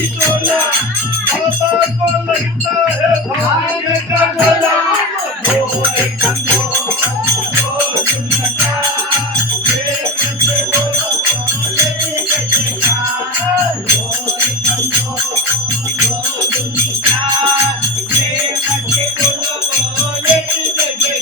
की टोला बाबा को लगता है भाग्य का गोला बोले कंधो दो दुनिया एक से बोलो बोले के बोले कंधो दो दुनिया एक से बोलो बोले के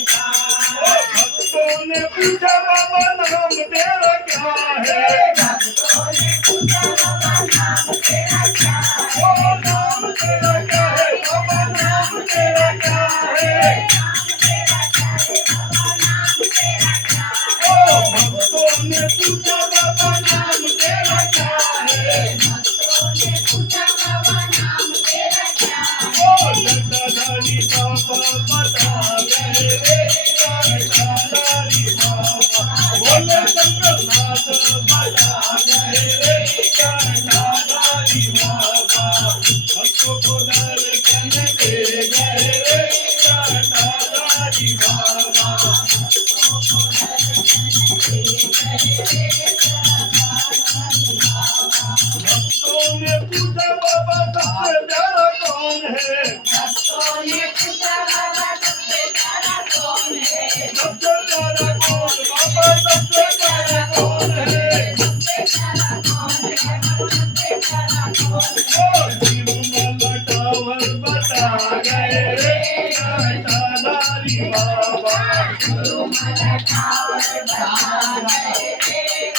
भक्तों ने पूछा बाबा नाम तेरा क्या है भक्तों ने पूछा बाबा नाम तेरा क्या है ओ नाम तेरा क्या है बाबा नाम तेरा क्या है नाम तेरा क्या है बाबा नाम तेरा क्या है ओ भक्तों ने पूछा बाबा नाम तेरा क्या है भक्तों ने पूछा बाबा नाम तेरा क्या है ओ जटाधारी बाबा बता रहे रे जटाधारी बाबा बोले शंकरनाथ बता रहे रे जटाधारी बाबा भक्तों को दर्शन दे गए रे जटाधारी बाबा भक्तों को दर्शन दे गए रे जटाधारी बाबा भक्तों ने पूछा बाबा सबसे प्यारा कौन है भक्तों ने पूछा बाबा सबसे प्यारा कौन है सबसे प्यारा कौन बाबा सबसे प्यारा कौन है सबसे प्यारा कौन है बाबा सबसे प्यारा कौन है ओ तिरुमला टावर बता गए रे जटाधारी बाबा तिरुमला टावर बता गए रे